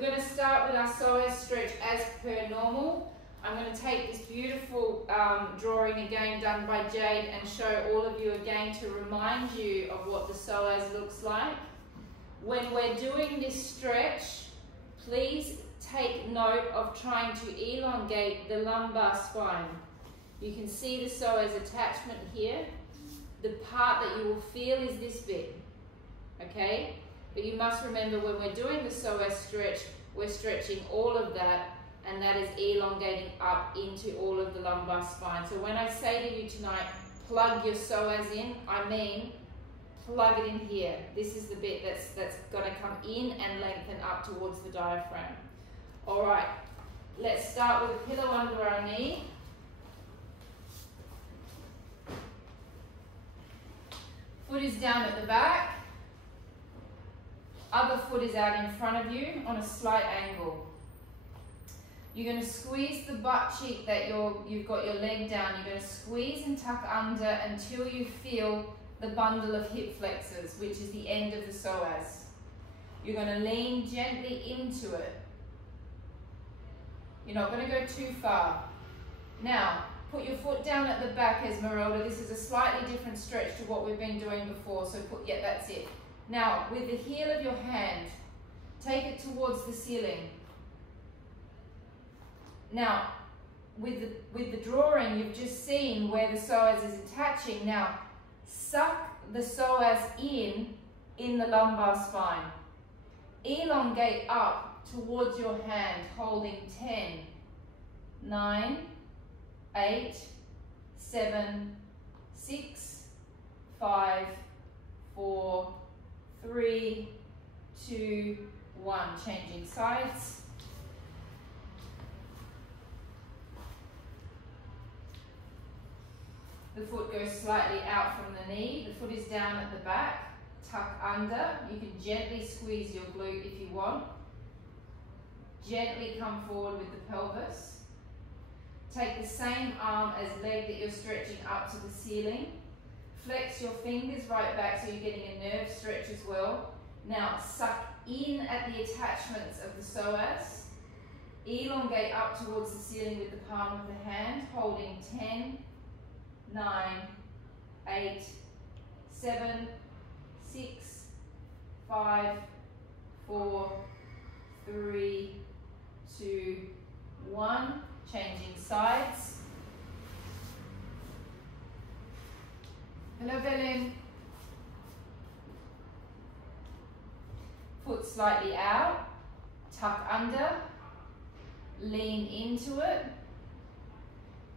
going to start with our psoas stretch as per normal. I'm going to take this beautiful drawing again done by Jade and show all of you again to remind you of what the psoas looks like. When we're doing this stretch, please take note of trying to elongate the lumbar spine. You can see the psoas attachment here. The part that you will feel is this bit, okay? But you must remember when we're doing the psoas stretch, we're stretching all of that, and that is elongating up into all of the lumbar spine. So when I say to you tonight, plug your psoas in, I mean plug it in here. This is the bit that's going to come in and lengthen up towards the diaphragm. All right, let's start with a pillow under our knee. Foot is down at the back. Other foot is out in front of you on a slight angle. You're going to squeeze the butt cheek that you've got your leg down. You're going to squeeze and tuck under until you feel the bundle of hip flexors, which is the end of the psoas. You're going to lean gently into it. You're not going to go too far. Now, put your foot down at the back, Esmeralda. This is a slightly different stretch to what we've been doing before, so yeah, that's it. Now, with the heel of your hand, take it towards the ceiling. Now, with the drawing, you've just seen where the psoas is attaching. Now, suck the psoas in the lumbar spine. Elongate up towards your hand, holding 10, 9, 8, 7, 6, 5, 4, 3, 2, 1. Changing sides. The foot goes slightly out from the knee. The foot is down at the back. Tuck under. You can gently squeeze your glute if you want. Gently come forward with the pelvis. Take the same arm as leg that you're stretching up to the ceiling. Flex your fingers right back so you're getting a nerve stretch as well. Now suck in at the attachments of the psoas. Elongate up towards the ceiling with the palm of the hand, holding 10, 9, 8, 7, 6, 5, 4, 3, 2, 1. Changing sides. Hello, Belen. Foot slightly out. Tuck under. Lean into it.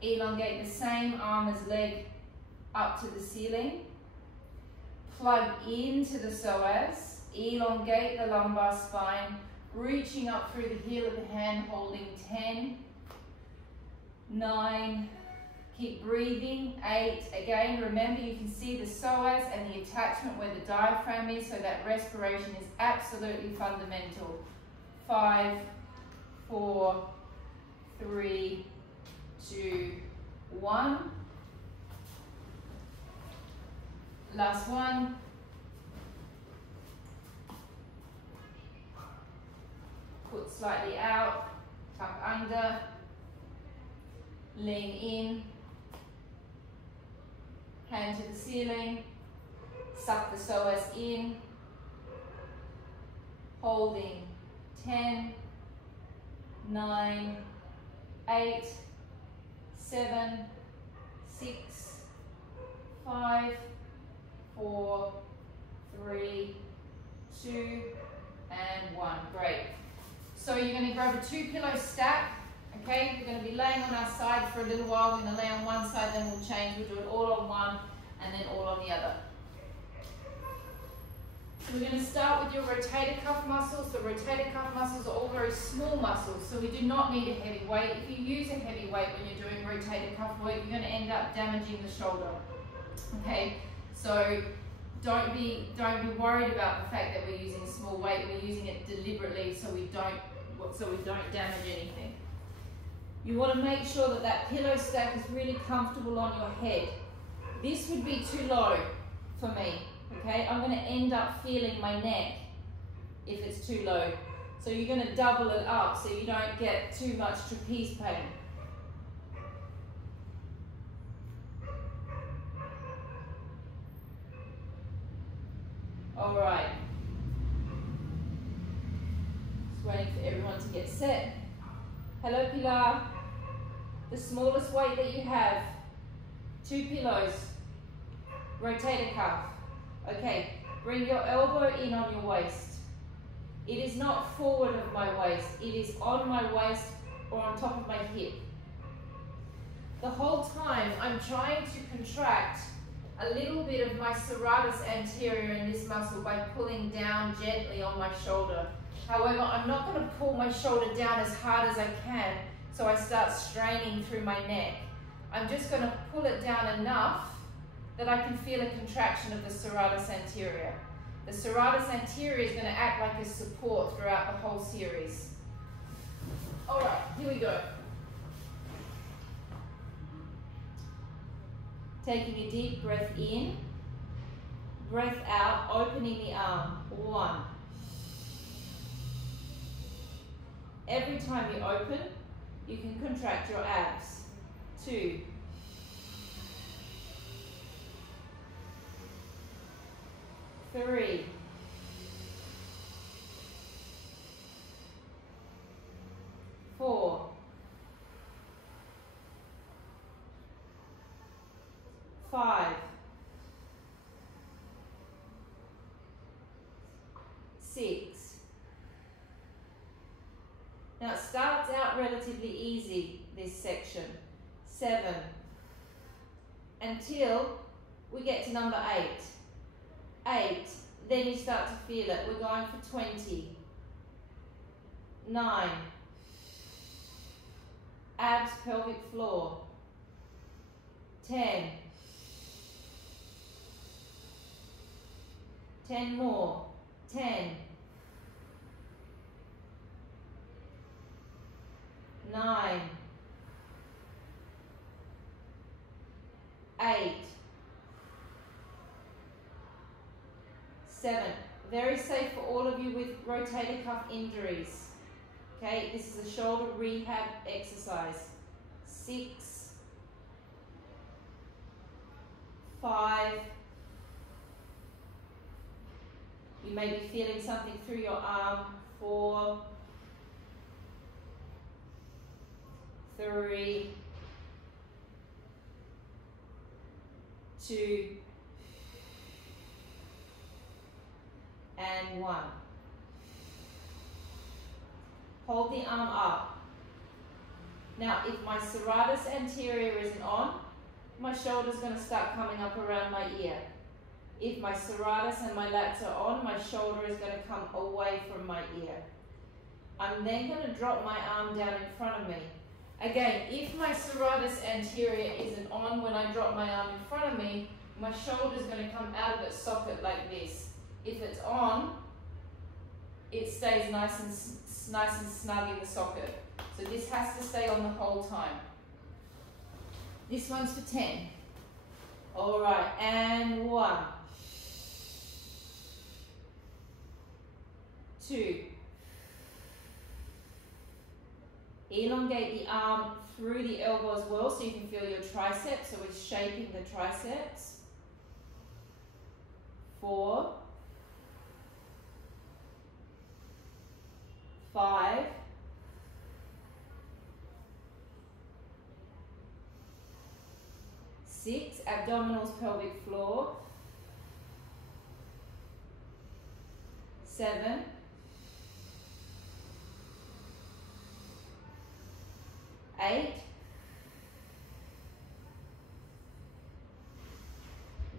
Elongate the same arm as leg up to the ceiling. Plug into the psoas. Elongate the lumbar spine. Reaching up through the heel of the hand, holding 10, 9, keep breathing, 8. Again, remember you can see the psoas and the attachment where the diaphragm is, so that respiration is absolutely fundamental. 5, 4, 3, 2, 1. Last one. Foot slightly out, tuck under, lean in, hand to the ceiling, suck the psoas in, holding 10, 9, 8, 7, 6, 5, 4, 3, 2, and 1. Great. So you're going to grab a 2-pillow stack, okay? We're going to be laying on our side for a little while. We're going to lay on one side, then we'll change. We'll do it all on one and then all on the other. So we're going to start with your rotator cuff muscles. The rotator cuff muscles are all very small muscles, so we do not need a heavy weight. If you use a heavy weight when you're doing rotator cuff work, you're going to end up damaging the shoulder, okay? So don't be worried about the fact that we're using small weight. We're using it deliberately so we don't damage anything. You want to make sure that that pillow stack is really comfortable on your head. This would be too low for me, okay? I'm going to end up feeling my neck if it's too low. So you're going to double it up so you don't get too much trapeze pain. All right. Just waiting for everyone to get set. Hello, Pilar. The smallest weight that you have. 2 pillows. Rotator cuff. Okay, bring your elbow in on your waist. It is not forward of my waist. It is on my waist or on top of my hip. The whole time I'm trying to contract a little bit of my serratus anterior in this muscle by pulling down gently on my shoulder. However, I'm not going to pull my shoulder down as hard as I can so I start straining through my neck. I'm just going to pull it down enough that I can feel a contraction of the serratus anterior. The serratus anterior is going to act like a support throughout the whole series. All right, here we go. Taking a deep breath in, breath out, opening the arm. 1. Every time you open, you can contract your abs. 2. 3. 4. 5. 6. Now it starts out relatively easy, this section. 7. Until we get to number 8. 8. Then you start to feel it. We're going for 20. 9. Abs, pelvic floor. 10. 10 more. 10. 9. 8. 7. Very safe for all of you with rotator cuff injuries. Okay, this is a shoulder rehab exercise. 6. 5. You may be feeling something through your arm. 4. 3. 2. And 1. Hold the arm up. Now, if my serratus anterior isn't on, my shoulder's going to start coming up around my ear. If my serratus and my lats are on, my shoulder is going to come away from my ear. I'm then going to drop my arm down in front of me. Again, if my serratus anterior isn't on when I drop my arm in front of me, my shoulder is going to come out of its socket like this. If it's on, it stays nice and snug in the socket. So this has to stay on the whole time. This one's for 10. All right, and 1. 2. Elongate the arm through the elbow as well so you can feel your triceps. So we're shaping the triceps. 4. 5. 6. Abdominals, pelvic floor. 7. 8.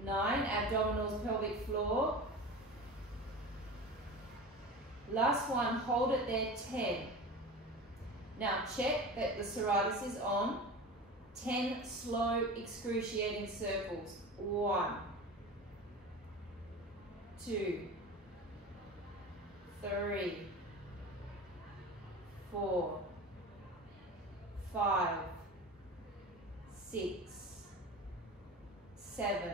9. Abdominals, pelvic floor. Last one, hold it there, 10. Now check that the serratus is on. 10 slow, excruciating circles. 1, 2, 3, 4, 5, 6, 7,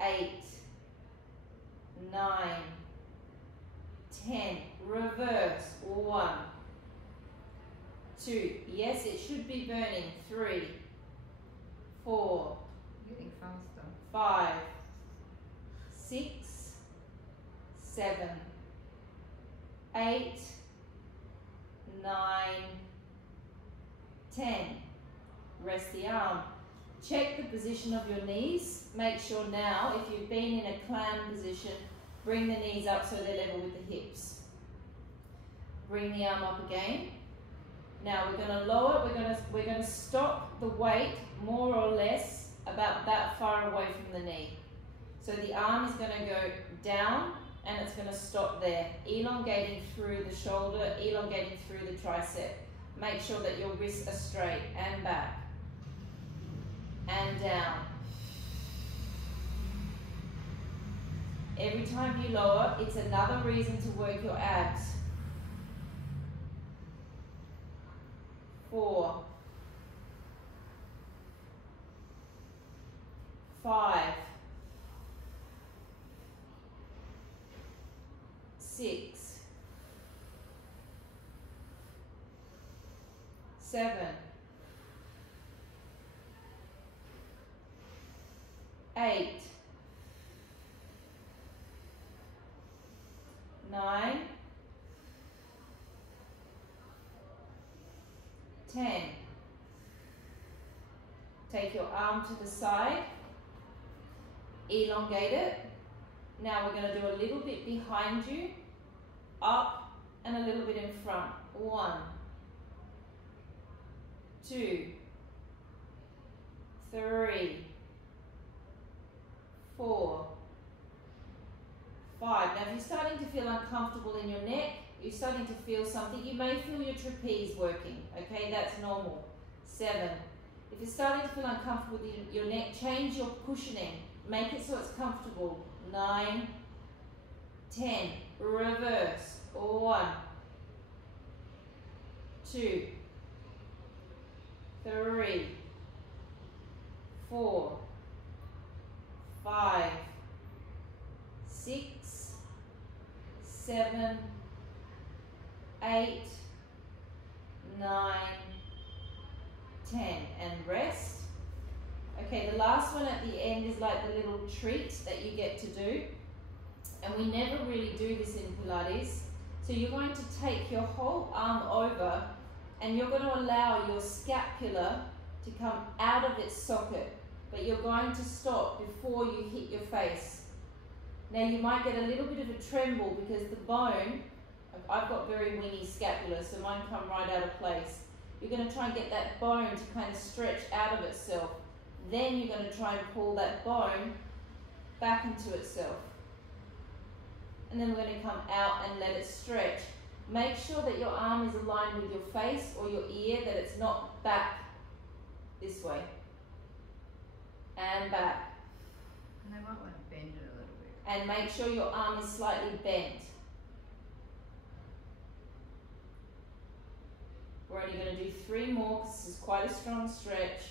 8, 9, 10. reverse. 1, 2, yes, it should be burning. 3, 4, Getting faster. 5, 6, 7, 8, 9, 10. Rest the arm. Check the position of your knees. Make sure now, if you've been in a clam position, bring the knees up so they're level with the hips. Bring the arm up again. Now we're going to lower, we're going to stop the weight more or less about that far away from the knee. So the arm is going to go down and it's going to stop there, elongating through the shoulder, elongating through the tricep. Make sure that your wrists are straight and back and down. Every time you lower, it's another reason to work your abs. 4, 5, 6, 7, 8, 9, 10. Take your arm to the side, elongate it. Now we're going to do a little bit behind you, up and a little bit in front. 1, 2, 3, 4, 5. Now if you're starting to feel uncomfortable in your neck, you're starting to feel something, you may feel your trapeze working, okay, that's normal. 7. If you're starting to feel uncomfortable with your neck, change your cushioning, make it so it's comfortable. 9, 10, reverse. 1, 2, 3, 4, 5, 6, 7, 8, 9, 10, and rest. Okay, the last one at the end is like the little treat that you get to do, and we never really do this in Pilates. So you're going to take your whole arm over and you're going to allow your scapula to come out of its socket, but you're going to stop before you hit your face. Now you might get a little bit of a tremble because the bone, I've got very wingy scapula, so mine come right out of place. You're going to try and get that bone to kind of stretch out of itself. Then you're going to try and pull that bone back into itself. And then we're going to come out and let it stretch. Make sure that your arm is aligned with your face or your ear, that it's not back this way. And back. And I might want to bend it a little bit. And make sure your arm is slightly bent. We're only going to do 3 more because this is quite a strong stretch.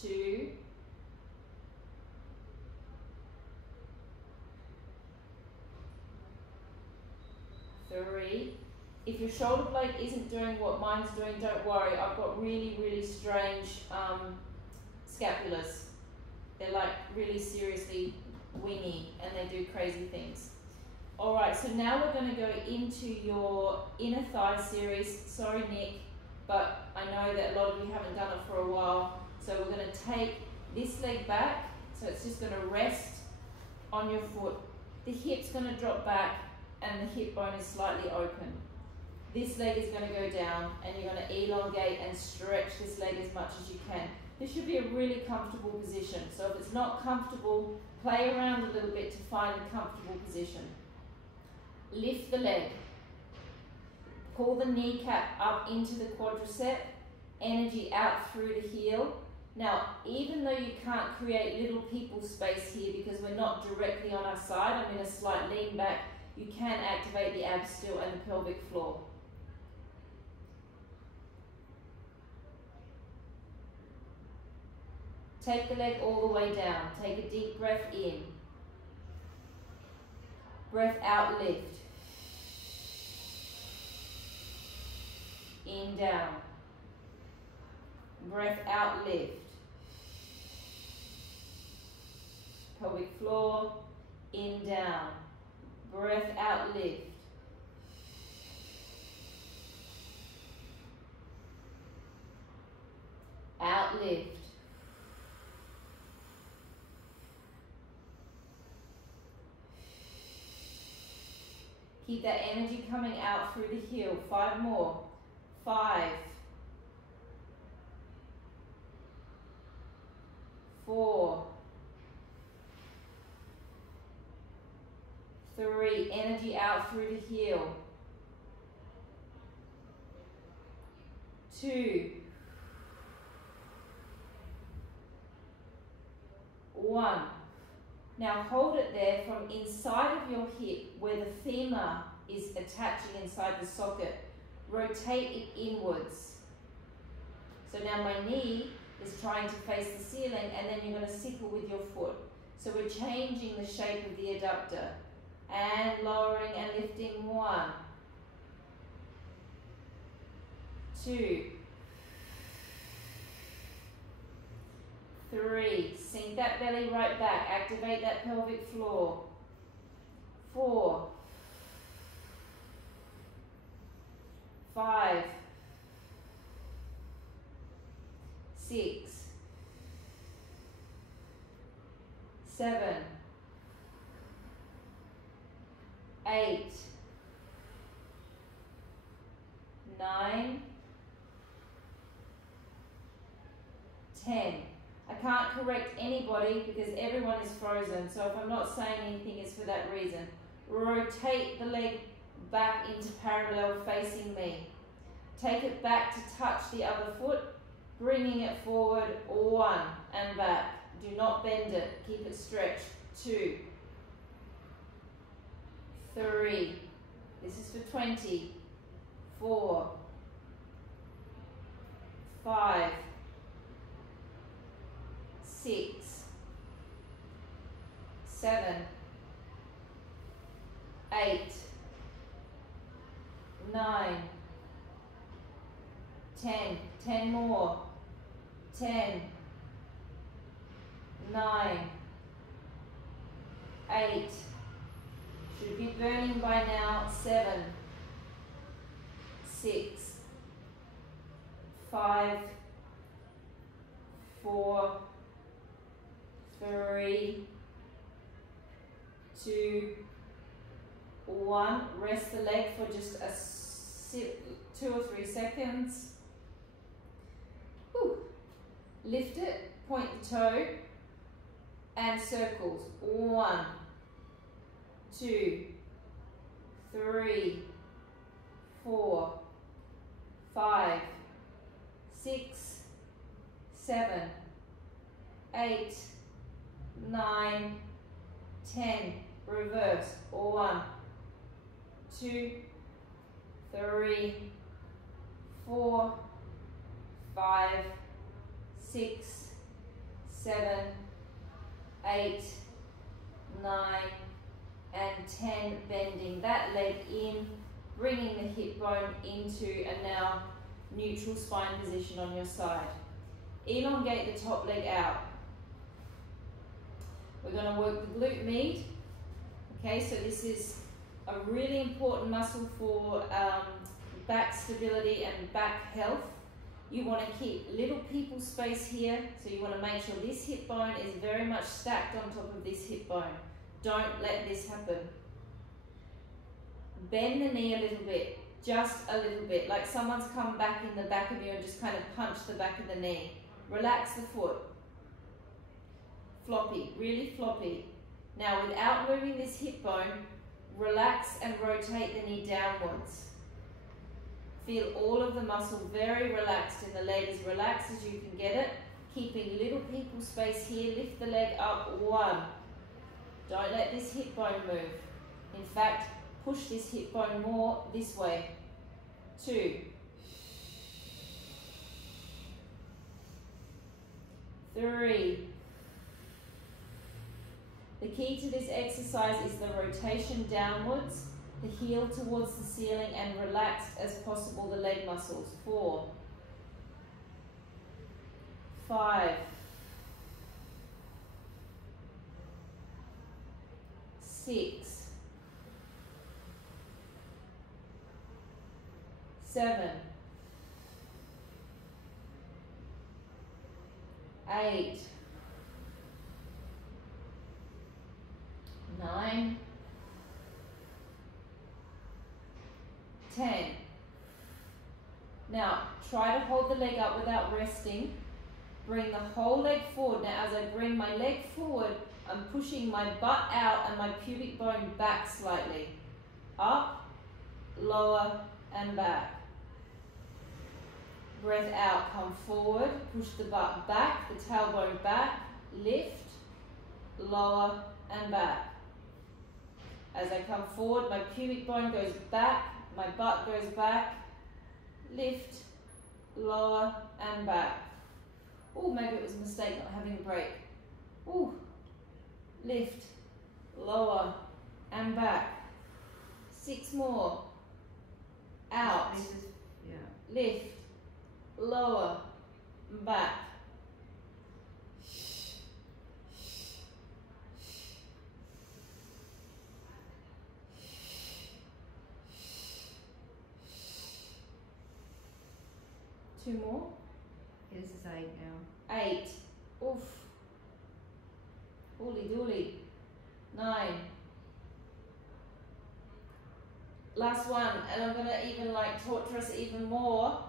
2, 3. If your shoulder blade isn't doing what mine's doing, don't worry. I've got really, really strange scapulas. They're like really seriously wingy and they do crazy things. Alright, so now we're going to go into your inner thigh series. Sorry Nick, but I know that a lot of you haven't done it for a while. So we're going to take this leg back, so it's just going to rest on your foot. The hip's going to drop back and the hip bone is slightly open. This leg is going to go down and you're going to elongate and stretch this leg as much as you can. This should be a really comfortable position. So if it's not comfortable, play around a little bit to find a comfortable position. Lift the leg. Pull the kneecap up into the quadricep, energy out through the heel. Now, even though you can't create little people space here because we're not directly on our side, I'm in a slight lean back, you can activate the abs still and the pelvic floor. Take the leg all the way down. Take a deep breath in. Breath out, lift. In, down. Breath out, lift. Pelvic floor, in, down. Breath out, lift. Out, lift. Keep that energy coming out through the heel. 5 more. 5, 4, 3, energy out through the heel. 2, 1. Now hold it there from inside of your hip where the femur is attaching inside the socket. Rotate it inwards. So now my knee is trying to face the ceiling, and then you're going to sickle with your foot. So we're changing the shape of the adductor. And lowering and lifting. 1, 2, 3. Sink that belly right back. Activate that pelvic floor. 4, 5, 6, 7, 8, 9, 10. I can't correct anybody because everyone is frozen, so if I'm not saying anything, it's for that reason. Rotate the leg back into parallel facing me. Take it back to touch the other foot, bringing it forward. 1 and back. Do not bend it. Keep it stretched. 2, 3. This is for 20. 4, 5, 6, 7, 8, 9, 10. 10 more. 10, 9, 8. Should be burning by now. 7, 6, 5, 4, 3, 2, 1. Rest the leg for just a 2 or 3 seconds. Whew. Lift it, point the toe, and circles. 1, 2, 3, 4, 5, 6, 7, 8, 9, 10. Reverse. 1, 2, 3, 4, 5, 6, 7, 8, 9, and 10. Bending that leg in, bringing the hip bone into a now neutral spine position on your side. Elongate the top leg out. We're going to work the glute med. Okay, so this is a really important muscle for back stability and back health. You want to keep little people space here, so you want to make sure this hip bone is very much stacked on top of this hip bone. Don't let this happen. Bend the knee a little bit, just a little bit, like someone's come back in the back of you and just kind of punched the back of the knee. Relax the foot. Floppy, really floppy. Now, without moving this hip bone, relax and rotate the knee downwards. Feel all of the muscle very relaxed in the leg, as relaxed as you can get it. Keeping little people space here. Lift the leg up. 1. Don't let this hip bone move. In fact, push this hip bone more this way. 2. 3. The key to this exercise is the rotation downwards, the heel towards the ceiling, and relaxed as possible the leg muscles. 4, 5, 6, 7, 8, 9, 10. Now, try to hold the leg up without resting. Bring the whole leg forward. Now, as I bring my leg forward, I'm pushing my butt out and my pubic bone back slightly. Up, lower, and back. Breath out, come forward, push the butt back, the tailbone back, lift, lower, and back. As I come forward, my pubic bone goes back, my butt goes back, lift, lower, and back. Oh, maybe it was a mistake not having a break. Oh, lift, lower, and back. 6 more. Out, lift, lower, back. Two more. This is 8 now. 8. Oof. Holy dooly. 9. Last one, and I'm gonna even torture us even more.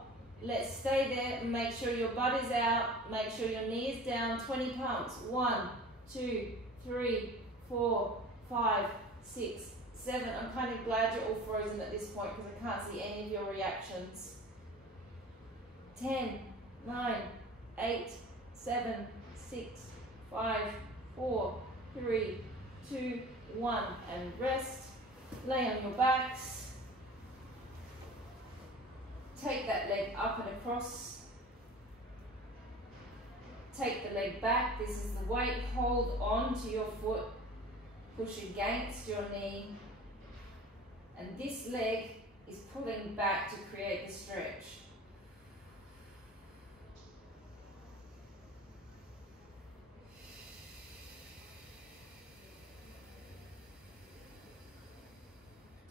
Let's stay there and make sure your butt is out, make sure your knee is down. 20 pumps. 1, 2, 3, 4, 5, 6, 7. I'm kind of glad you're all frozen at this point because I can't see any of your reactions. 10, 9, 8, 7, 6, 5, 4, 3, 2, 1, and rest. Lay on your backs. Take that leg up and across. Take the leg back. This is the weight. Hold on to your foot. Push against your knee. And this leg is pulling back to create the stretch.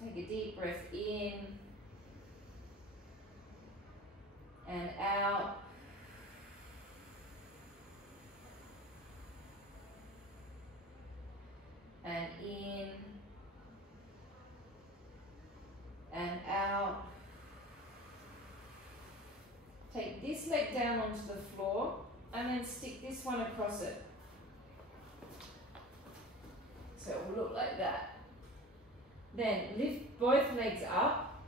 Take a deep breath in and out. And in and out. Take this leg down onto the floor and then stick this one across it. So it will look like that. Then lift both legs up,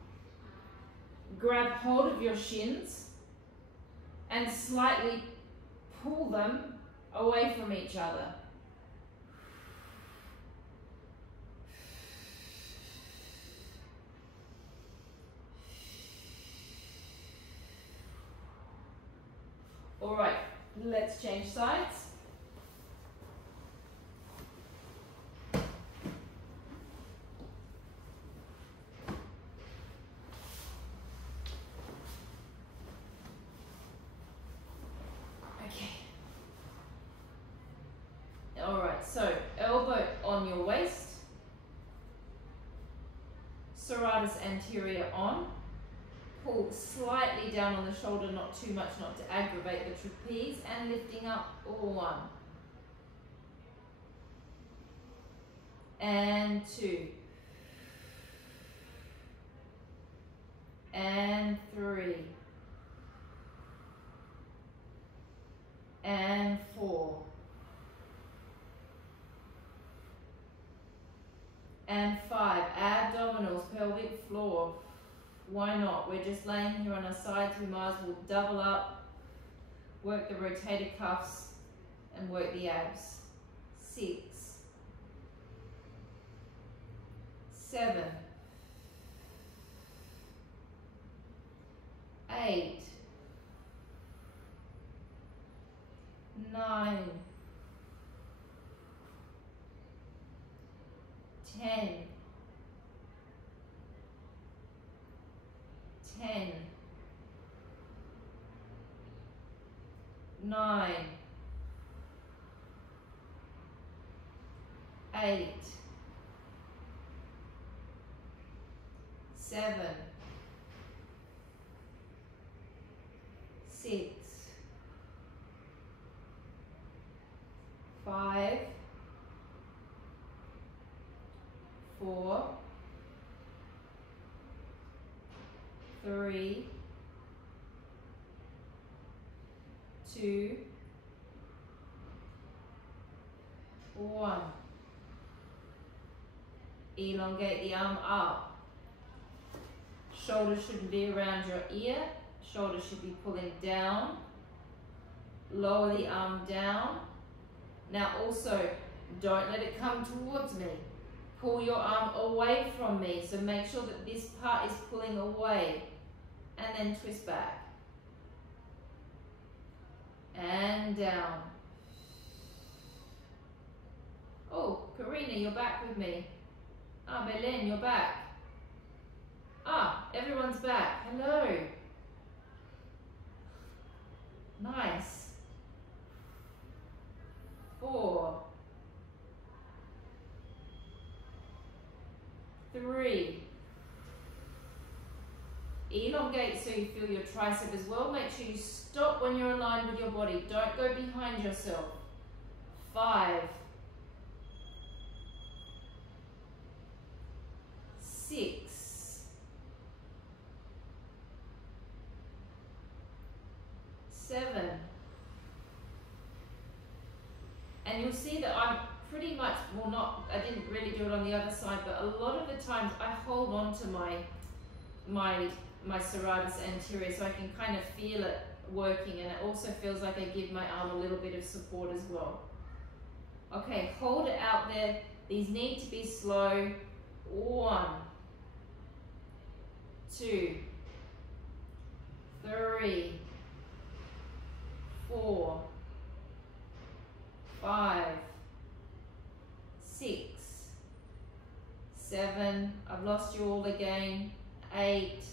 grab hold of your shins and slightly pull them away from each other. All right, let's change sides. So, elbow on your waist, serratus anterior on, pull slightly down on the shoulder, not too much, not to aggravate the trapeze, and lifting up, 1, and 2, and 3, and 4, and 5, abdominals, pelvic floor. Why not? We're just laying here on our sides. We might as well double up, work the rotator cuffs, and work the abs. 6, 7, 8, 9, 10, 10, 9, 8, 7, 6, 5, 4, 3, 2, 1. Elongate the arm up. Shoulders shouldn't be around your ear. Shoulders should be pulling down. Lower the arm down. Now also, don't let it come towards me. Pull your arm away from me. So make sure that this part is pulling away. And then twist back. And down. Oh, Karina, you're back with me. Ah, Belen, you're back. Ah, everyone's back. Hello. Nice. 4, 3. Elongate so you feel your tricep as well. Make sure you stop when you're aligned with your body. Don't go behind yourself. 5, 6, 7. And you'll see that I'm pretty much, well not, I didn't really do it on the other side, but a lot of the times I hold on to my serratus anterior so I can kind of feel it working, and it also feels like I give my arm a little bit of support as well. Okay, hold it out there. These need to be slow. 1, 2, 3, 4, 5, 6, 7, I've lost you all again, 8,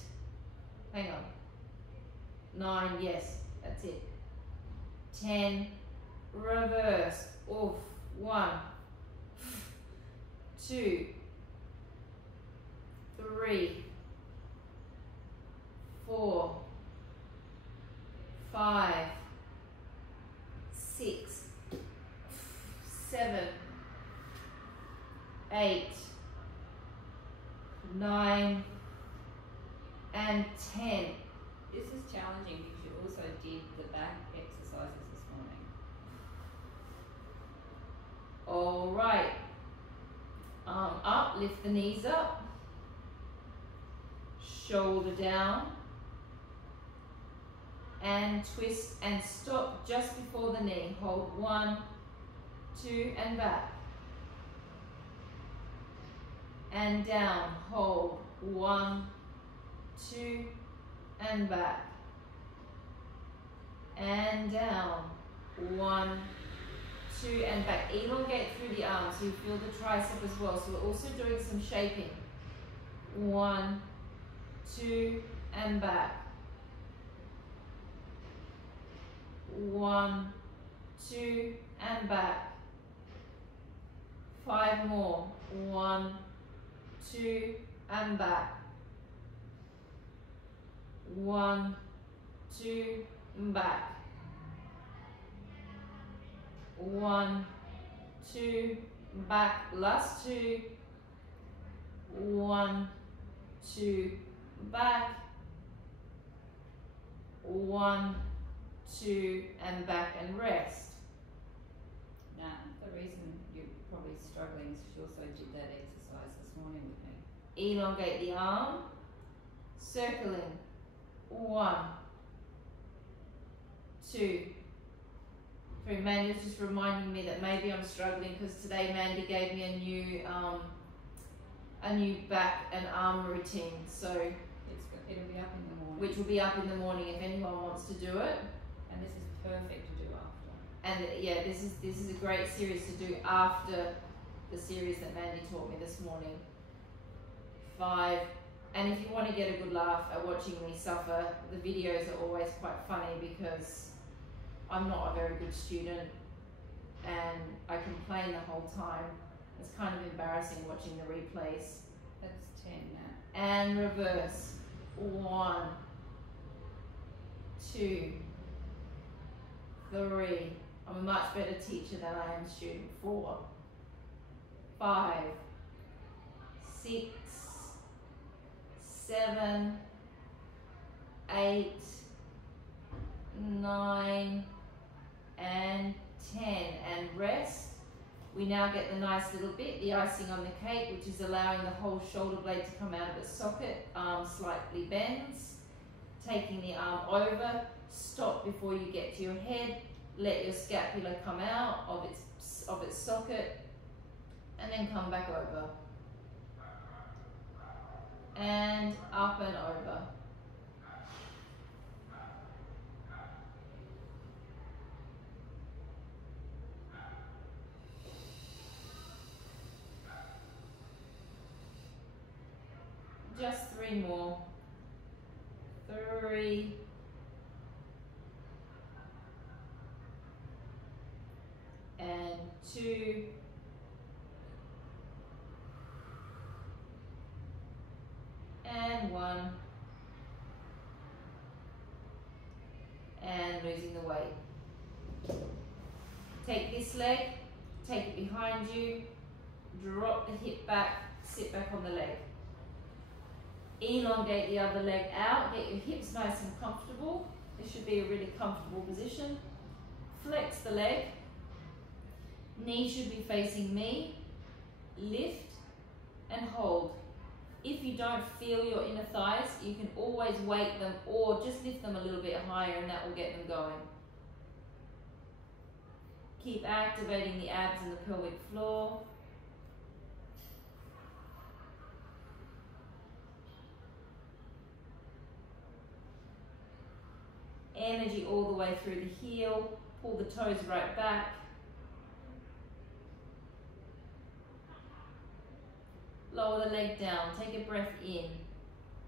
hang on, 9, yes, that's it, 10, reverse, oof, 1, 2, 3, 4, 5, 6, 7, 8, 9, and 10. This is challenging because you also did the back exercises this morning. All right. Arm up, lift the knees up. Shoulder down. And twist and stop just before the knee. Hold 1, 2, and back. And down. Hold 1, 2, and back. And down. 1, 2, and back. Elongate through the arms so you feel the tricep as well. So we're also doing some shaping. 1, 2, and back. 1, 2, and back. 5 more. 1, 2, and back. 1, 2, and back. 1, 2, back. Last 2. 1, 2, back. 1, 2, and back, and rest. Now, the reason you're probably struggling is she also did that exercise this morning with me. Elongate the arm, circling. 1, 2, 3. Mandy's just reminding me that maybe I'm struggling because today Mandy gave me a new back and arm routine. So it'll be up in the morning. Which will be up in the morning if anyone wants to do it. And this is perfect to do after. And yeah, this is a great series to do after the series that Mandy taught me this morning. 5. And if you want to get a good laugh at watching me suffer, the videos are always quite funny because I'm not a very good student and I complain the whole time. It's kind of embarrassing watching the replays. That's 10 now. And reverse. 1, 2, 3. I'm a much better teacher than I am student. 4, 5, 6, 7, 8, 9, and 10. And rest. We now get the nice little bit, the icing on the cake, which is allowing the whole shoulder blade to come out of its socket. Arm slightly bends. Taking the arm over, stop before you get to your head. Let your scapula come out of its socket, and then come back over. And up and over. Just 3 more. 3. And 2. And 1. And losing the weight. Take this leg, take it behind you, drop the hip back, sit back on the leg. Elongate the other leg out, get your hips nice and comfortable. This should be a really comfortable position. Flex the leg. Knee should be facing me. Lift and hold. If you don't feel your inner thighs, you can always weight them or just lift them a little bit higher and that will get them going. Keep activating the abs and the pelvic floor. Energy all the way through the heel. Pull the toes right back. Lower the leg down. Take a breath in.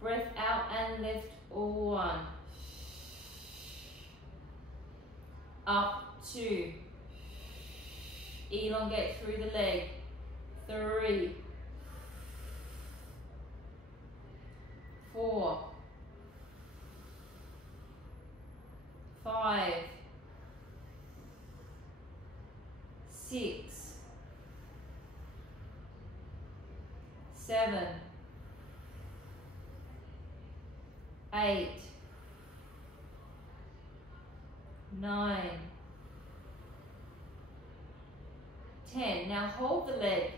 Breath out and lift. 1. Up. 2. Elongate through the leg. 3. 4. 5. 6. 7. 8. 9. 10. Now hold the leg.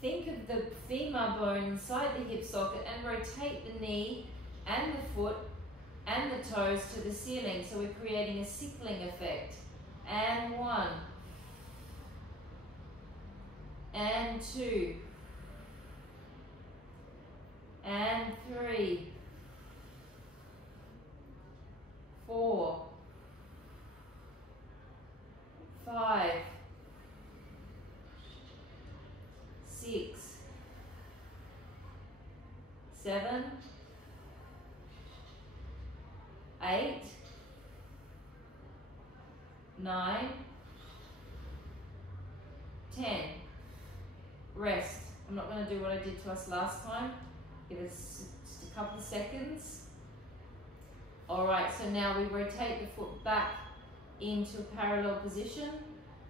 Think of the femur bone inside the hip socket and rotate the knee and the foot and the toes to the ceiling. So we're creating a sickling effect. And 1. And 2. And 3. 4. 5. 6. 7. 8. 9. 10. Rest. I'm not going to do what I did to us last time. Give us just a couple of seconds. Alright, so now we rotate the foot back into a parallel position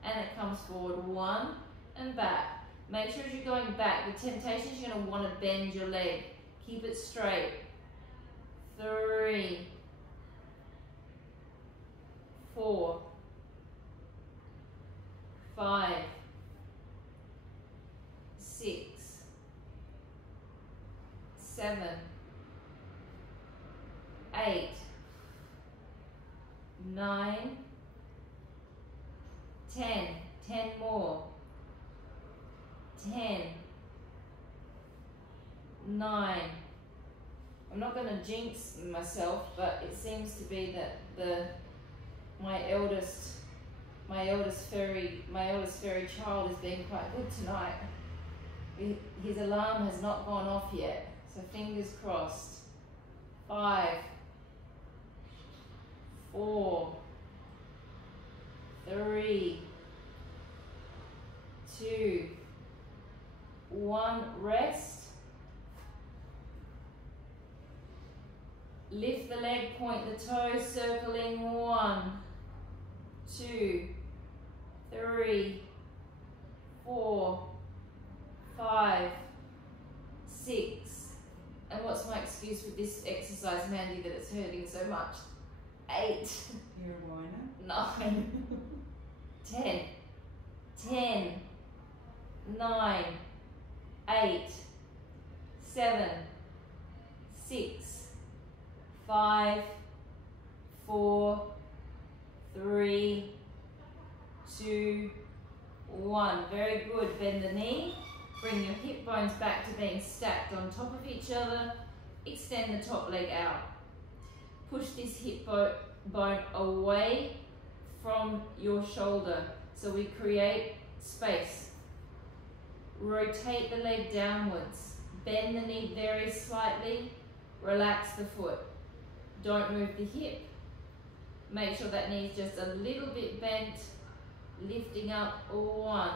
and it comes forward 1 and back. Make sure as you're going back, the temptation is you're going to want to bend your leg. Keep it straight. 3. 4. 5. 6. 7. 8. 9. 10. 10 more. 10. 9. I'm not going to jinx myself, but it seems to be that my eldest fairy child is being quite good tonight. His alarm has not gone off yet, so fingers crossed. 5, 4, 3, 2, 1. Rest. Lift the leg, point the toes, circling. 1, 2, 3, 4, 5, 6. And what's my excuse with this exercise, Mandy, that it's hurting so much? 8. You're a whiner. 9, 10, 10, 9, 8, 7, 6, 5, 4, 3, 2, 1. Very good. Bend the knee. Bring your hip bones back to being stacked on top of each other. Extend the top leg out. Push this hip bone away from your shoulder so we create space. Rotate the leg downwards. Bend the knee very slightly. Relax the foot. Don't move the hip. Make sure that knee is just a little bit bent. Lifting up. 1.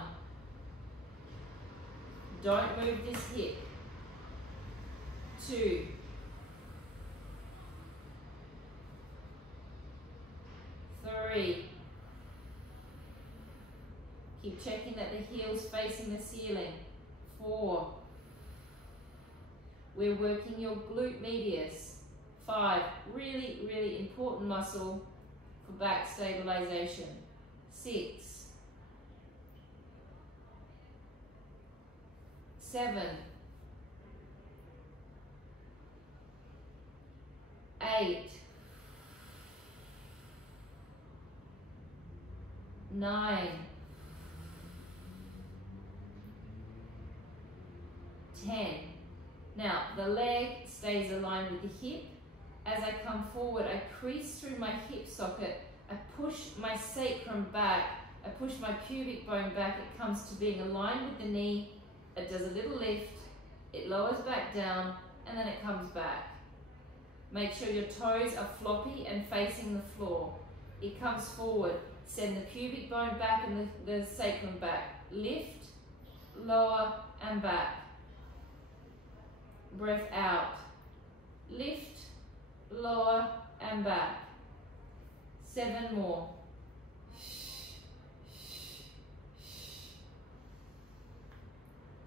Don't move this hip. 2. 3. Keep checking that the heel's facing the ceiling. 4. We're working your glute medius. 5. Really, really important muscle for back stabilization. 6. 7. 8. 9. 10. Now, the leg stays aligned with the hip. As I come forward, I crease through my hip socket. I push my sacrum back. I push my pubic bone back. It comes to being aligned with the knee. It does a little lift. It lowers back down, and then it comes back. Make sure your toes are floppy and facing the floor. It comes forward. Send the pubic bone back and the sacrum back. Lift, lower, and back. Breath out. Lift, lower, and back. 7 more.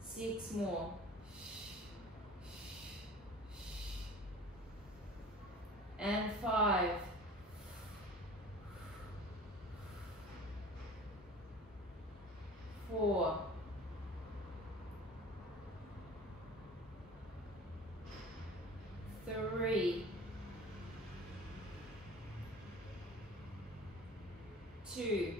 6 more. 5. 4. 3. 2.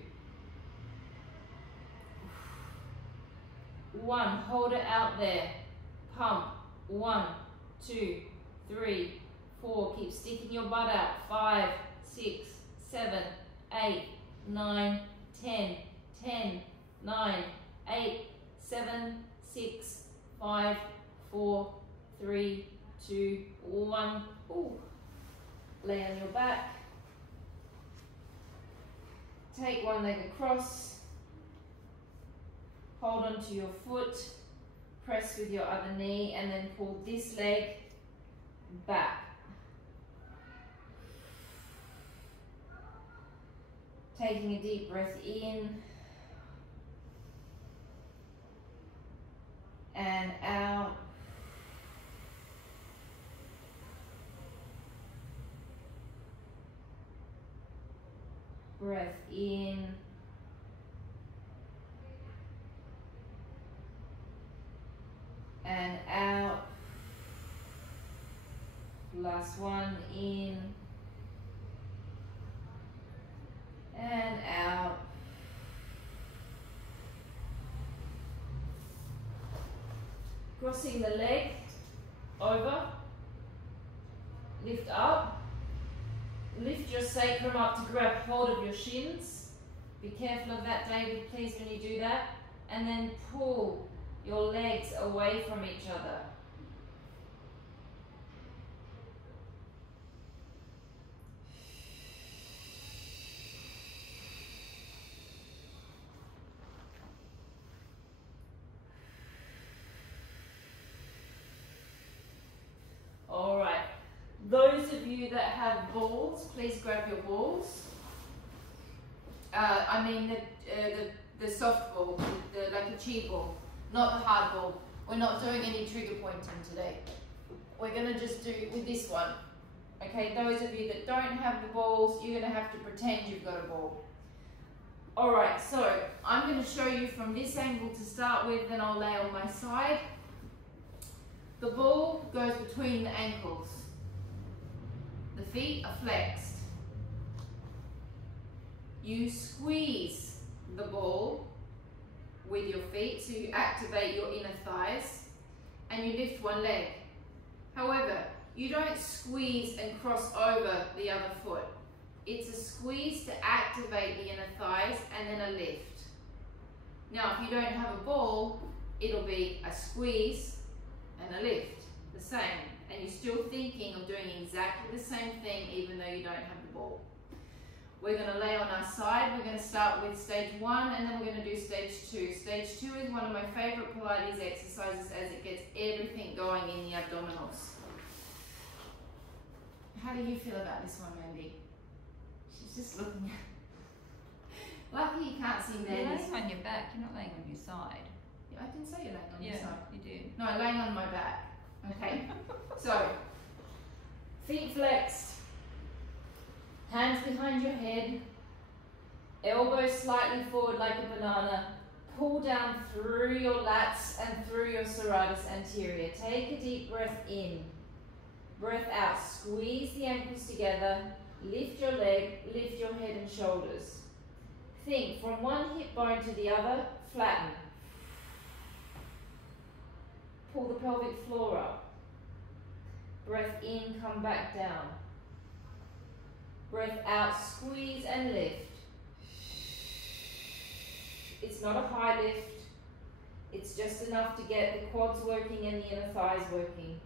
1. Hold it out there. Pump. 1, 2, 3, 4. Keep sticking your butt out. 5, 6, 7, 8, 9, 10, 10, 9, 8, 7, 6, 5, 4, 3, 2, 1. Ooh. Lay on your back. Take one leg across. Hold onto your foot. Press with your other knee and then pull this leg back. Taking a deep breath in and out. Breath in and out. Last one, in and out. Crossing the leg over, lift up, lift your sacrum up to grab hold of your shins. Be careful of that, David, please, when you do that. And then pull your legs away from each other. All right, those of you that have balls, please grab your balls. I mean the soft ball, like a cheat ball, not the hard ball. We're not doing any trigger pointing today. We're gonna just do with this one. Okay, those of you that don't have the balls, you're gonna have to pretend you've got a ball. All right, so I'm gonna show you from this angle to start with, then I'll lay on my side. The ball goes between the ankles. The feet are flexed. You squeeze the ball with your feet, so you activate your inner thighs, and you lift one leg. However, you don't squeeze and cross over the other foot. It's a squeeze to activate the inner thighs and then a lift. Now, if you don't have a ball, it'll be a squeeze and a lift, the same. And you're still thinking of doing exactly the same thing even though you don't have the ball. We're going to lay on our side. We're going to start with stage 1 and then we're going to do stage 2. Stage 2 is one of my favorite Pilates exercises as it gets everything going in the abdominals. How do you feel about this one, Mandy? She's just looking at... Lucky you can't see Mandy. You're laying on your back, you're not laying on your side. Yeah, I can say you're laying on your side. Yeah, you do. No, laying on my back. Okay. So, feet flexed. Hands behind your head, elbows slightly forward like a banana. Pull down through your lats and through your serratus anterior. Take a deep breath in. Breath out. Squeeze the ankles together. Lift your leg, lift your head and shoulders. Think from one hip bone to the other, flatten. Pull the pelvic floor up. Breath in, come back down. Breath out, squeeze and lift. It's not a high lift. It's just enough to get the quads working and the inner thighs working.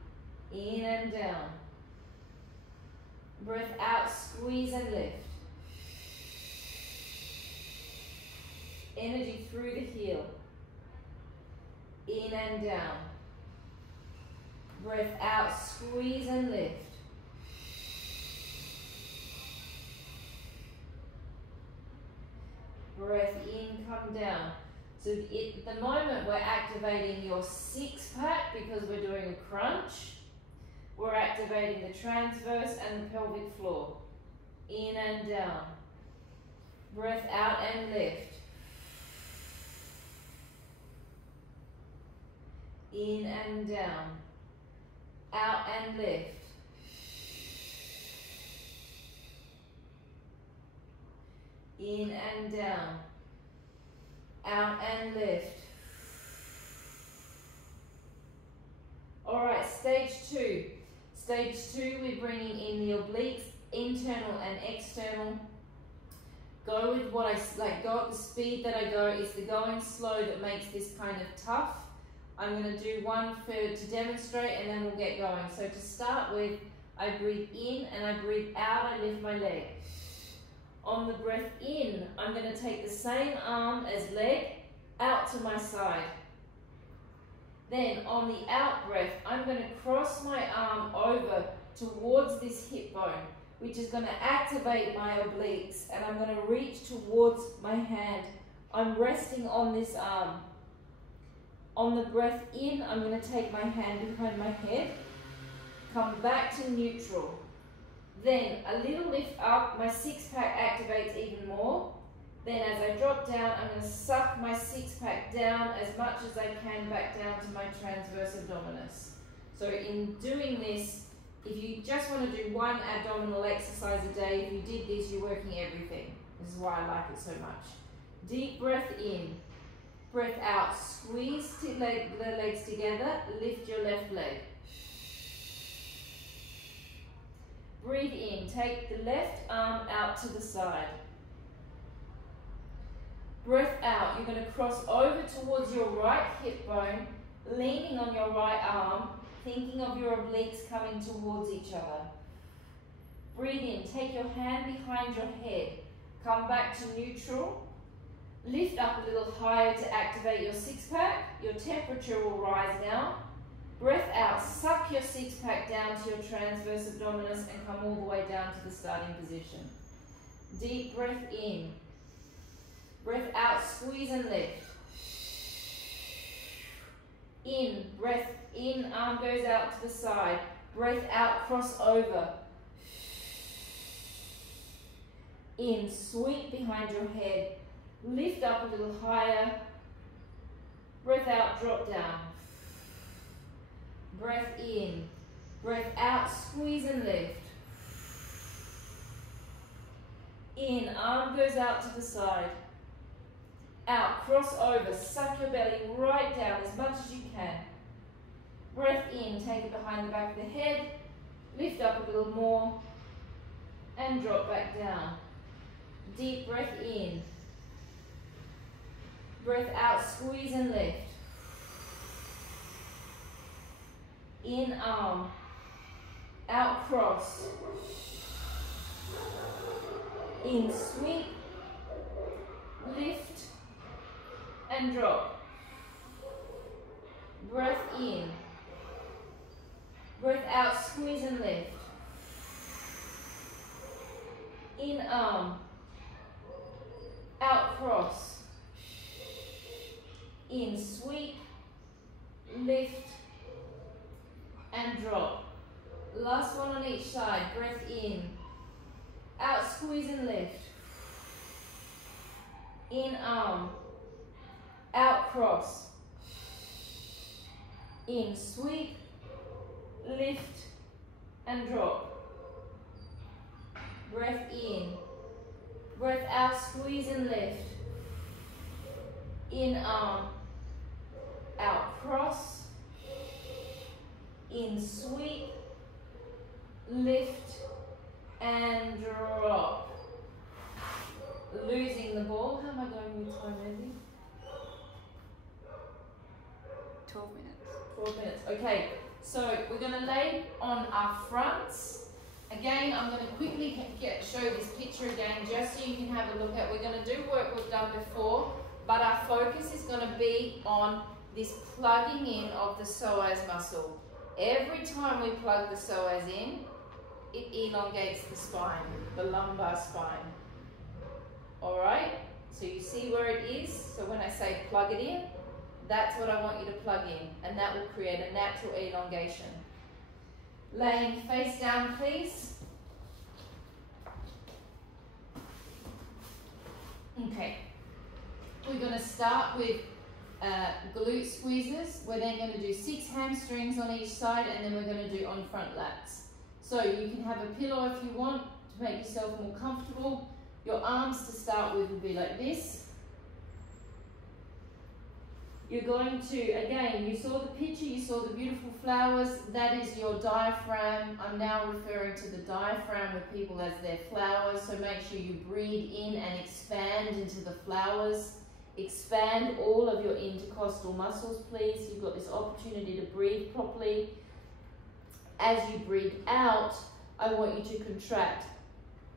In and down. Breath out, squeeze and lift. Energy through the heel. In and down. Breath out, squeeze and lift. Breath in, come down. So at the moment we're activating your six pack because we're doing a crunch. We're activating the transverse and the pelvic floor. In and down. Breath out and lift. In and down. Out and lift. In and down. Out and lift. Alright, stage 2. Stage 2, we're bringing in the obliques, internal and external. Go with what I like, go at the speed that I go. It's the going slow that makes this kind of tough. I'm going to do one to demonstrate and then we'll get going. So to start with, I breathe in and I breathe out, I lift my leg. On the breath in, I'm going to take the same arm as leg out to my side. Then on the out breath, I'm going to cross my arm over towards this hip bone, which is going to activate my obliques, and I'm going to reach towards my hand. I'm resting on this arm. On the breath in, I'm going to take my hand behind my head, come back to neutral. Then a little lift up, my six pack activates even more. Then as I drop down, I'm going to suck my six pack down as much as I can back down to my transverse abdominis. So in doing this, if you just want to do one abdominal exercise a day, if you did this, you're working everything. This is why I like it so much. Deep breath in, breath out, squeeze the legs together, lift your left leg. Breathe in, take the left arm out to the side. Breath out. You're going to cross over towards your right hip bone, leaning on your right arm, thinking of your obliques coming towards each other. Breathe in. Take your hand behind your head. Come back to neutral. Lift up a little higher to activate your six-pack. Your temperature will rise now. Breath out. Suck your six-pack down to your transverse abdominis and come all the way down to the starting position. Deep breath in. Breath out. Squeeze and lift. In. Breath in. Arm goes out to the side. Breath out. Cross over. In. Sweep behind your head. Lift up a little higher. Breath out. Drop down. Breath in. Breath out. Squeeze and lift. In. Arm goes out to the side. Out. Cross over. Suck your belly right down as much as you can. Breath in. Take it behind the back of the head. Lift up a little more. And drop back down. Deep breath in. Breath out. Squeeze and lift. In arm. Out cross. In sweep. Lift. And drop. Breath in. Breath out. Squeeze and lift. In arm. Out cross. In sweep. Lift. And drop. Last one on each side. Breath in. Out, squeeze and lift. In arm. Out cross. In sweep. Lift and drop. Breath in. Breath out, squeeze and lift. In arm. Out cross. In sweep, lift and drop. Losing the ball. How am I going with time, Lindsay? 12 minutes. 12 minutes. Okay, so we're going to lay on our fronts. Again, I'm going to quickly show this picture again just so you can have a look at. We're going to do work we've done before, but our focus is going to be on this plugging in of the psoas muscle. Every time we plug the psoas in, it elongates the spine, the lumbar spine. Alright? So you see where it is? So when I say plug it in, that's what I want you to plug in, and that will create a natural elongation. Laying face down, please. Okay. We're going to start with glute squeezes. We're then going to do 6 hamstrings on each side, and then we're going to do on front lats. So you can have a pillow if you want to make yourself more comfortable. Your arms to start with will be like this. You're going to, again, you saw the picture, you saw the beautiful flowers. That is your diaphragm. I'm now referring to the diaphragm with people as their flowers. So make sure you breathe in and expand into the flowers. Expand all of your intercostal muscles, please. You've got this opportunity to breathe properly. As you breathe out, I want you to contract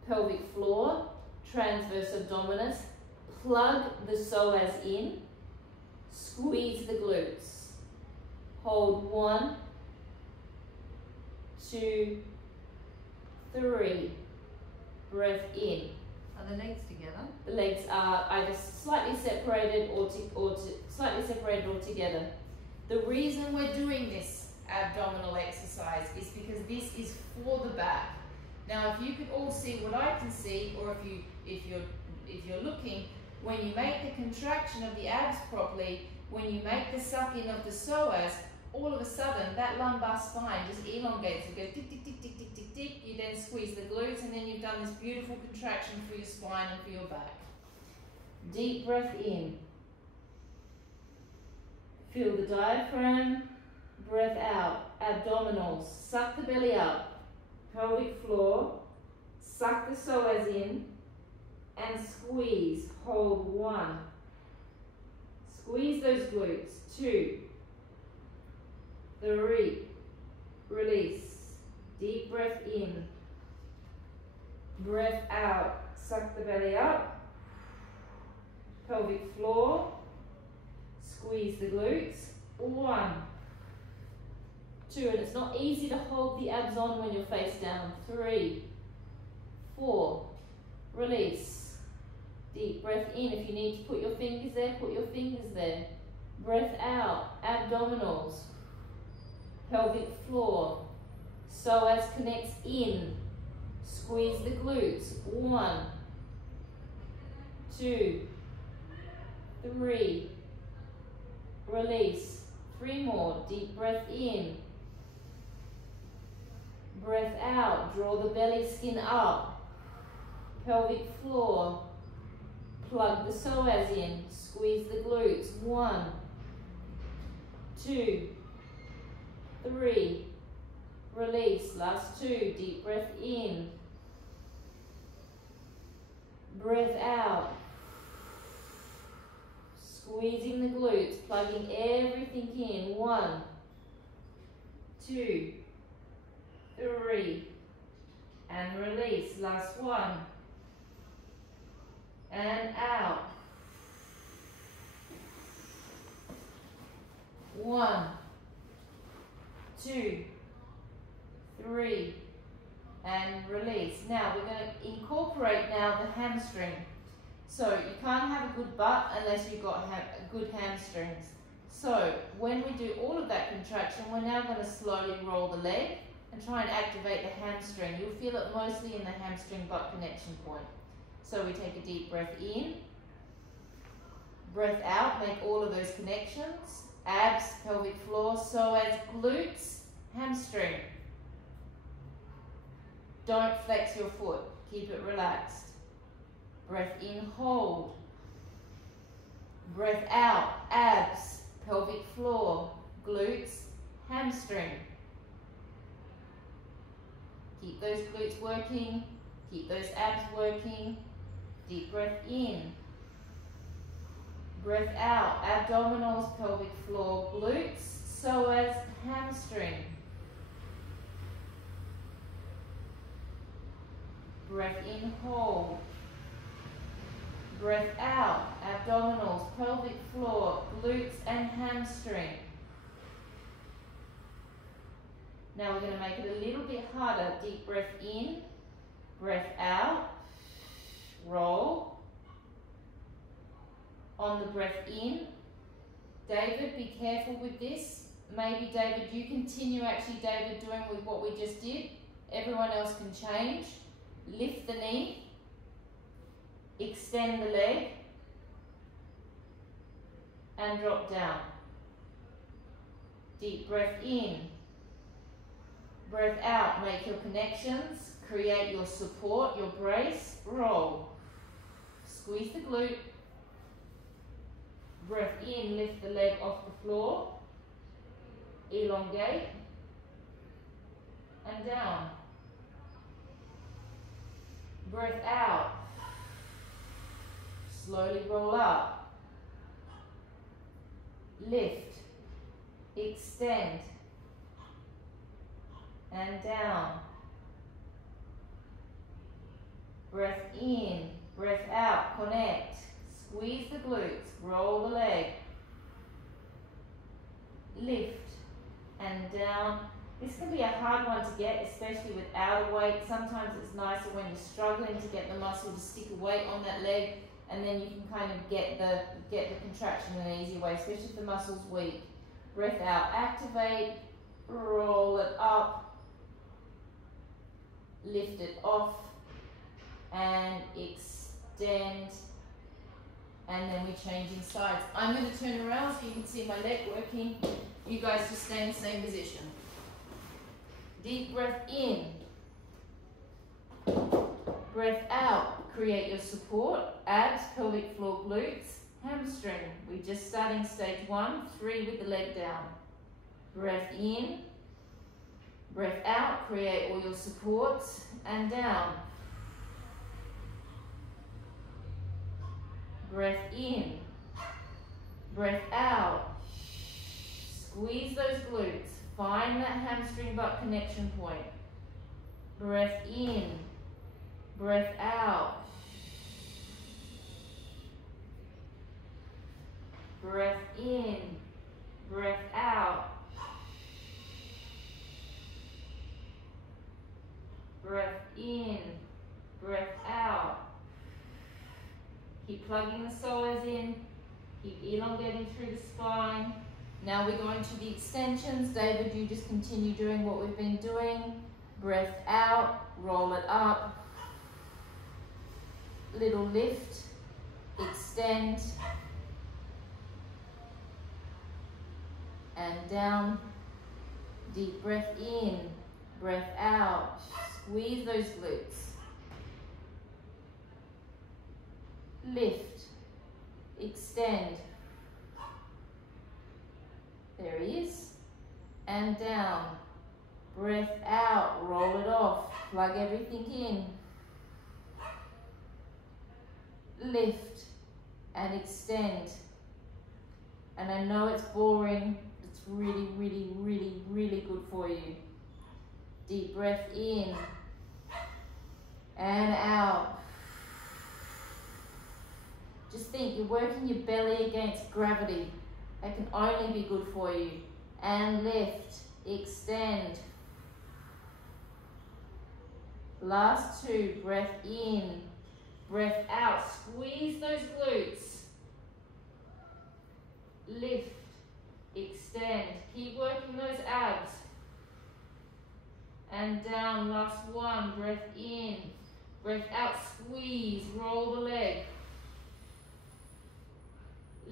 pelvic floor, transverse abdominis, plug the psoas in, squeeze the glutes. Hold 1, 2, 3. Breath in. Are the legs together? The legs are either slightly separated or slightly separated or together. The reason we're doing this abdominal exercise is because this is for the back. Now, if you could all see what I can see, or if you're looking, when you make the contraction of the abs properly, when you make the suck in of the psoas, all of a sudden that lumbar spine just elongates. It goes tick, tick, tick, tick, tick, tick, tick. You then squeeze the glutes, and then you've done this beautiful contraction for your spine and for your back. Deep breath in. Feel the diaphragm. Breath out. Abdominals. Suck the belly up. Pelvic floor. Suck the psoas in and squeeze. Hold 1, Squeeze those glutes. 2, 3, release. Deep breath in. Breath out. Suck the belly up. Pelvic floor. Squeeze the glutes. 1, 2, and it's not easy to hold the abs on when you're face down. 3, 4, release. Deep breath in. If you need to put your fingers there, put your fingers there. Breath out. Abdominals. Pelvic floor. Psoas connects in. Squeeze the glutes. 1, 2, 3, release. 3 more. Deep breath in. Breath out. Draw the belly skin up. Pelvic floor. Plug the psoas in. Squeeze the glutes. 1, 2, 3. Release. Last 2. Deep breath in. Breath out. Squeezing the glutes, plugging everything in. 1, 2, 3, and release. Last 1, and out. 1, 2, 3, and release. Now we're going to incorporate now the hamstring. So you can't have a good butt unless you've got good hamstrings. So when we do all of that contraction, we're now going to slowly roll the leg and try and activate the hamstring. You'll feel it mostly in the hamstring butt connection point. So we take a deep breath in, breath out, make all of those connections. Abs, pelvic floor, psoas, glutes, hamstring. Don't flex your foot, keep it relaxed. Breath in, hold. Breath out, abs, pelvic floor, glutes, hamstring. Keep those glutes working, keep those abs working. Deep breath in. Breath out, abdominals, pelvic floor, glutes, psoas, hamstring. Breath in, hold. Breath out, abdominals, pelvic floor, glutes and hamstring. Now we're going to make it a little bit harder. Deep breath in, breath out, roll. On the breath in, David, be careful with this. Maybe David, you continue actually, David, doing with what we just did. Everyone else can change. Lift the knee. Extend the leg and drop down. Deep breath in, breath out, make your connections, create your support, your brace, roll. Squeeze the glute, breath in, lift the leg off the floor, elongate and down. Breath out. Slowly roll up, lift, extend, and down. Breath in, breath out, connect, squeeze the glutes, roll the leg, lift, and down. This can be a hard one to get, especially without a weight. Sometimes it's nicer when you're struggling to get the muscle to stick a weight on that leg, and then you can kind of get the contraction in an easy way, especially if the muscle's weak. Breath out, activate, roll it up, lift it off, and extend, and then we change in sides. I'm going to turn around so you can see my leg working. You guys just stay in the same position. Deep breath in, breath out. Create your support, abs, pelvic floor, glutes, hamstring. We're just starting stage 1, 3 with the leg down. Breath in, breath out, create all your supports and down. Breath in, Breath out. Squeeze those glutes. Find that hamstring butt connection point. Breath in. Breath out. Breath in. Breath out. Breath in. Breath out. Keep plugging the psoas in. Keep elongating through the spine. Now we're going to the extensions. David, you just continue doing what we've been doing. Breath out, roll it up. Little lift, extend, and down. Deep breath in, breath out. Squeeze those glutes. Lift, extend. There he is. And down. Breath out, roll it off. Plug everything in. Lift and extend. And I know it's boring. It's really, really, really, really good for you. Deep breath in and out. Just think, you're working your belly against gravity. That can only be good for you. And lift, extend. Last two, breath in, breath out. Squeeze those glutes. Lift, extend. Keep working those abs. And down, last one, breath in, breath out. Squeeze, roll the leg.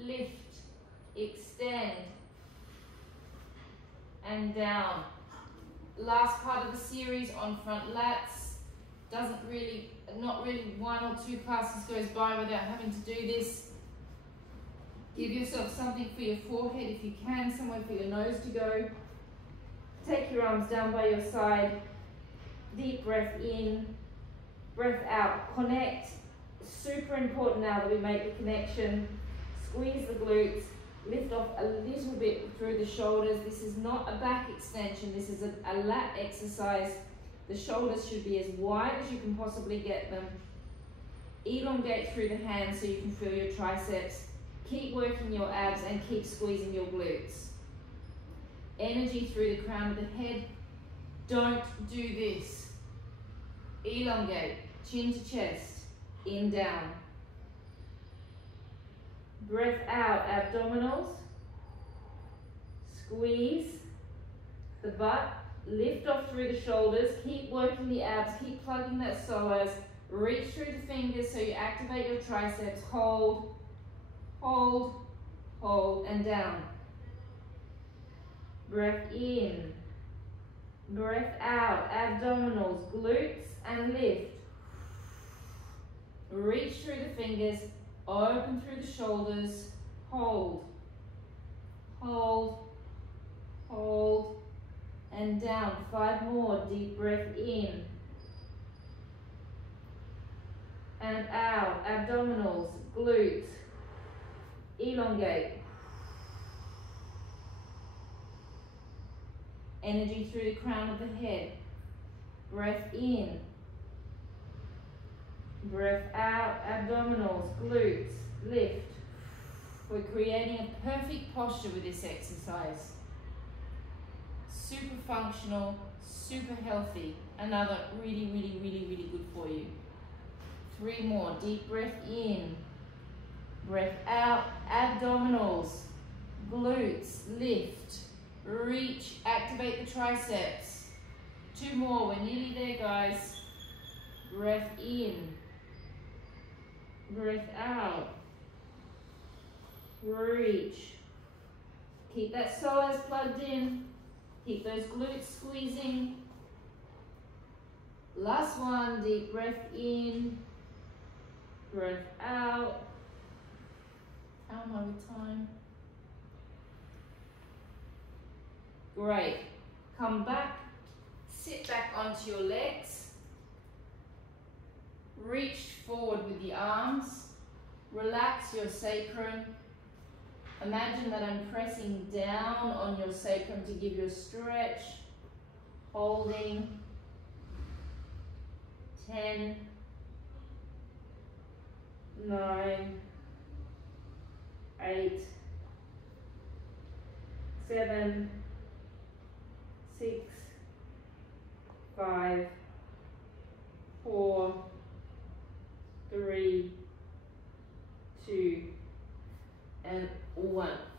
Lift, extend, and down. Last part of the series on front lats. Not really one or two classes goes by without having to do this. Give yourself something for your forehead if you can, somewhere for your nose to go. Take your arms down by your side. Deep breath in, breath out. Connect. Super important now that we make the connection. Squeeze the glutes. Lift off a little bit through the shoulders. This is not a back extension. This is a lat exercise. The shoulders should be as wide as you can possibly get them. Elongate through the hands so you can feel your triceps. Keep working your abs and keep squeezing your glutes. Energy through the crown of the head. Don't do this. Elongate, chin to chest, in, down. Breath out, abdominals. Squeeze the butt. Lift off through the shoulders. Keep working the abs. Keep plugging that psoas. Reach through the fingers so you activate your triceps. Hold, hold, hold, and down. Breath in. Breath out. Abdominals, glutes, and lift. Reach through the fingers. Open through the shoulders. Hold, hold, hold, and down. 5 more. Deep breath in and out. Abdominals, glutes, elongate. Energy through the crown of the head. Breath in, breath out. Abdominals, glutes, lift. We're creating a perfect posture with this exercise. Super functional, super healthy. Another really, really, really, really good for you. 3 more. Deep breath in, breath out. Abdominals, glutes, lift, reach, activate the triceps. 2 more. We're nearly there, guys. Breath in, breath out. Reach. Keep that psoas plugged in. Keep those glutes squeezing. Last one. Deep breath in, breath out. How am I with time? Great. Come back. Sit back onto your legs. Reach forward with the arms. Relax your sacrum. Imagine that I'm pressing down on your sacrum to give you a stretch, holding, 10, 9, 8, 7, 6, 5, 4, 3, 2, and 1.